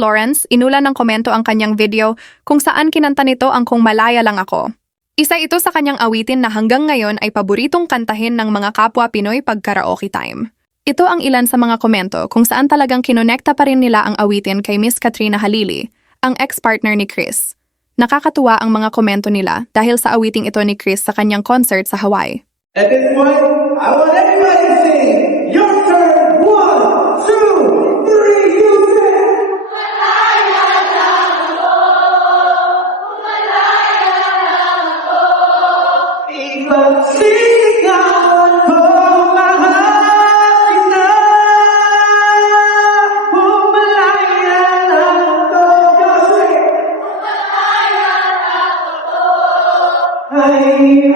Florence, inulan ng komento ang kanyang video kung saan kinanta nito ang Kung Malaya Lang Ako. Isa ito sa kanyang awitin na hanggang ngayon ay paboritong kantahin ng mga kapwa Pinoy pag karaoke time. Ito ang ilan sa mga komento kung saan talagang kinonekta pa rin nila ang awitin kay Miss Katrina Halili, ang ex-partner ni Chris. Nakakatuwa ang mga komento nila dahil sa awiting ito ni Chris sa kanyang concert sa Hawaii. At this point, I want everybody to sing. Your turn. 1, 2, 3, you sing. Ibang sigawan ko, mahal na. Pumalaya lang ako. Go sing. Ay,